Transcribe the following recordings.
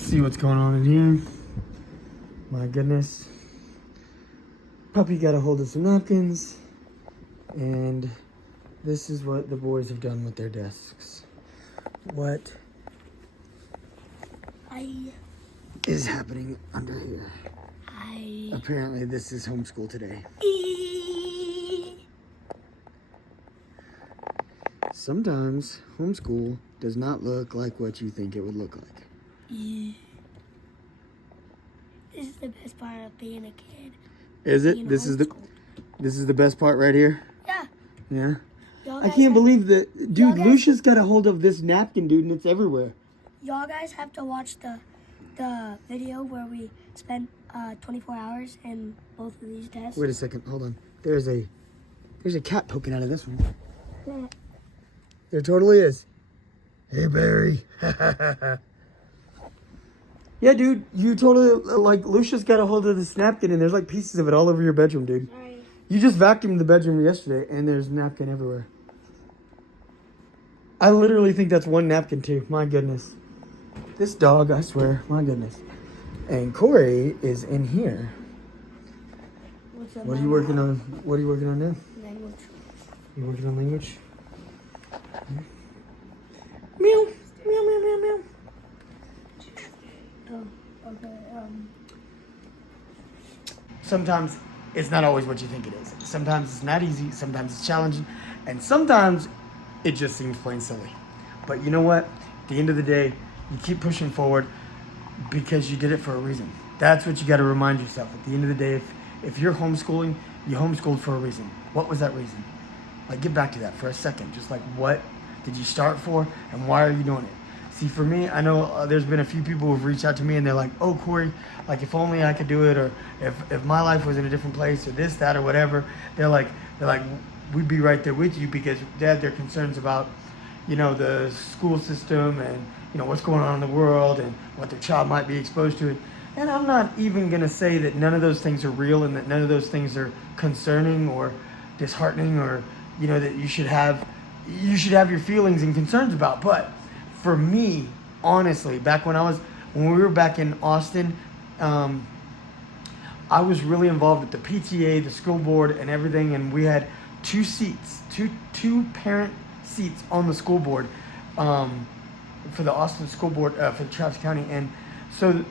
See what's going on in here. My goodness. Puppy got a hold of some napkins. And this is what the boys have done with their desks. What is happening under here? Apparently this is homeschool today. Sometimes homeschool does not look like what you think it would look like. This is the best part of being a kid. Is it? This is the best part right here? Yeah. Yeah. I can't believe that, dude. Lucia's got a hold of this napkin, dude, and it's everywhere. Y'all guys have to watch the video where we spent 24 hours in both of these desks. Wait a second, hold on. There's a cat poking out of this one. Yeah. There totally is. Hey, Barry. Yeah, dude, you totally, like, Lucia's got a hold of this napkin, and there's, like, pieces of it all over your bedroom, dude. Sorry. You just vacuumed the bedroom yesterday, and there's napkin everywhere. I literally think that's one napkin, too. My goodness. This dog, I swear. My goodness. And Corey is in here. What are you working on? What are you working on now? Language. You working on language? Meow. Meow, meow, meow, meow. Oh, okay. Sometimes it's not always what you think it is. Sometimes it's not easy. Sometimes it's challenging. And sometimes it just seems plain silly. But you know what? At the end of the day, you keep pushing forward because you did it for a reason. That's what you got to remind yourself. At the end of the day, if you're homeschooling, you homeschooled for a reason. What was that reason? Like, get back to that for a second. Just like, what did you start for and why are you doing it? See, for me, I know there's been a few people who've reached out to me and they're like, oh, Corey, like, if only I could do it, or if my life was in a different place, or this, that, or whatever. They're like, we'd be right there with you because, Dad, they're concerns about, you know, the school system and, you know, what's going on in the world and what their child might be exposed to. And I'm not even going to say that none of those things are real and that none of those things are concerning or disheartening, or, you know, that you should have your feelings and concerns about. But for me, honestly, when we were back in Austin, I was really involved with the PTA, the school board, and everything. And we had two parent seats on the school board for the Austin school board for Travis County. And so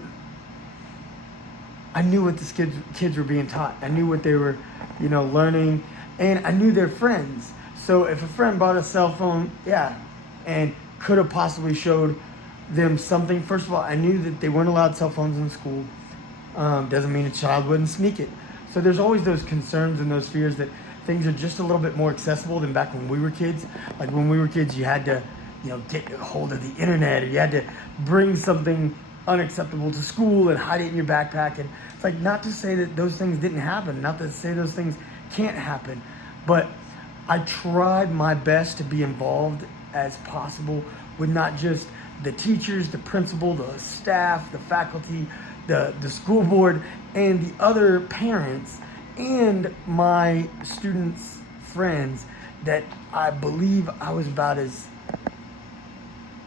I knew what the kids were being taught. I knew what they were, you know, learning, and I knew their friends. So if a friend bought a cell phone, and could have possibly showed them something. First of all, I knew that they weren't allowed cell phones in school. Doesn't mean a child wouldn't sneak it. So there's always those concerns and those fears that things are just a little bit more accessible than back when we were kids. Like when we were kids, you had to, you know, get a hold of the internet, or you had to bring something unacceptable to school and hide it in your backpack. And it's like, not to say that those things didn't happen, not to say those things can't happen, but I tried my best to be involved as possible with not just the teachers, the principal, the staff, the faculty, the school board, and the other parents, and my students' friends, that I believe I was about as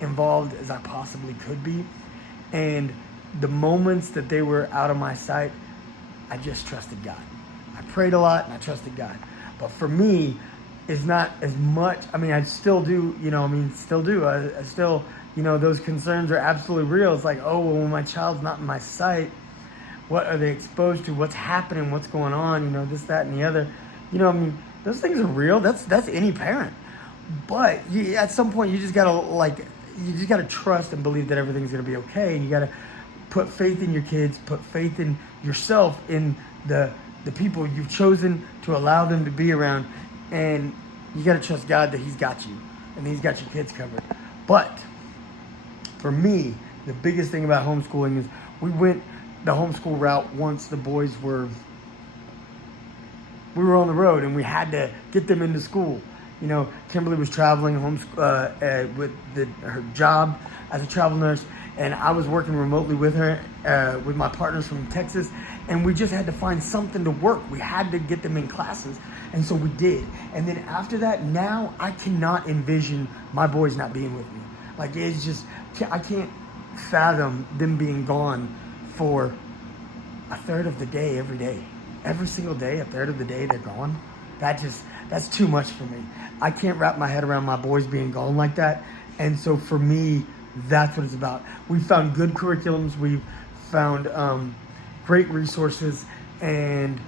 involved as I possibly could be. And the moments that they were out of my sight, I just trusted God. I prayed a lot and I trusted God. But for me, it's not as much. I mean, I still do, you know, I still, you know, those concerns are absolutely real. It's like, oh, well, when my child's not in my sight, what are they exposed to? What's happening? What's going on? You know, this, that, and the other. You know, I mean, those things are real. That's any parent. But at some point, you just gotta trust and believe that everything's gonna be okay. And you gotta put faith in your kids, put faith in yourself, in the people you've chosen to allow them to be around. And you got to trust God that He's got you and He's got your kids covered. But for me, the biggest thing about homeschooling is we went the homeschool route once the boys we were on the road and we had to get them into school. You know, Kimberly was traveling with her job as a travel nurse, and I was working remotely with her, with my partners from Texas, and we just had to find something to work. We had to get them in classes, and so we did. And then after that, now I cannot envision my boys not being with me. Like, it's just, I can't fathom them being gone for a third of the day every day. Every single day, a third of the day they're gone. That's too much for me. I can't wrap my head around my boys being gone like that. And so for me, that's what it's about. We've found good curriculums. We've found great resources, and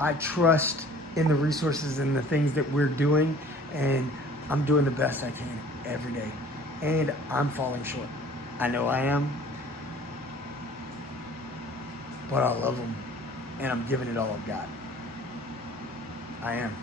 I trust in the resources and the things that we're doing, and I'm doing the best I can every day. And I'm falling short. I know I am, but I love them, and I'm giving it all I've got. I am.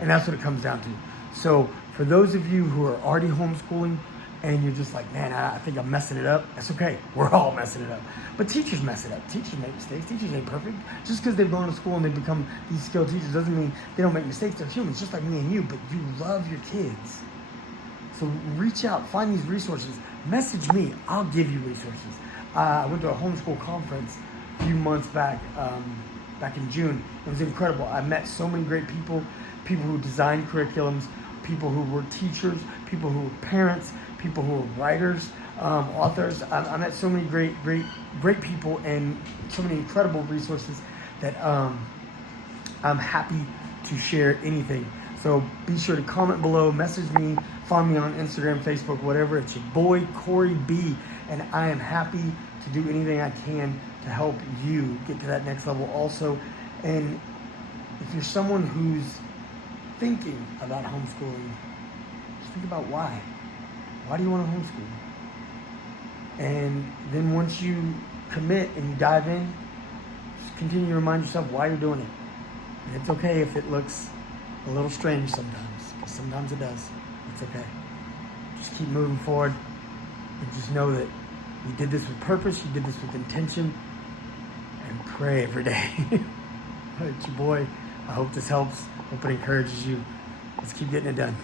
And that's what it comes down to. So for those of you who are already homeschooling and you're just like, man, I think I'm messing it up, that's okay. We're all messing it up. But teachers mess it up. Teachers make mistakes. Teachers ain't perfect. Just because they've gone to school and they've become these skilled teachers doesn't mean they don't make mistakes. They're humans, just like me and you, but you love your kids. So reach out, find these resources. Message me, I'll give you resources. I went to a homeschool conference a few months back, back in June. It was incredible. I met so many great people, people who designed curriculums, people who were teachers, people who were parents, people who were writers, authors. I met so many great people and so many incredible resources that I'm happy to share anything. So be sure to comment below, message me, find me on Instagram, Facebook, whatever. It's your boy, Corey B. And I am happy to do anything I can to help you get to that next level also. And if you're someone who's thinking about homeschooling, just think about why. Why do you want to homeschool? And then once you commit and you dive in, just continue to remind yourself why you're doing it. And it's okay if it looks a little strange sometimes, because sometimes it does. It's okay. Just keep moving forward and just know that you did this with purpose, you did this with intention, and pray every day. All right, your boy. I hope this helps. Hope it encourages you. Let's keep getting it done.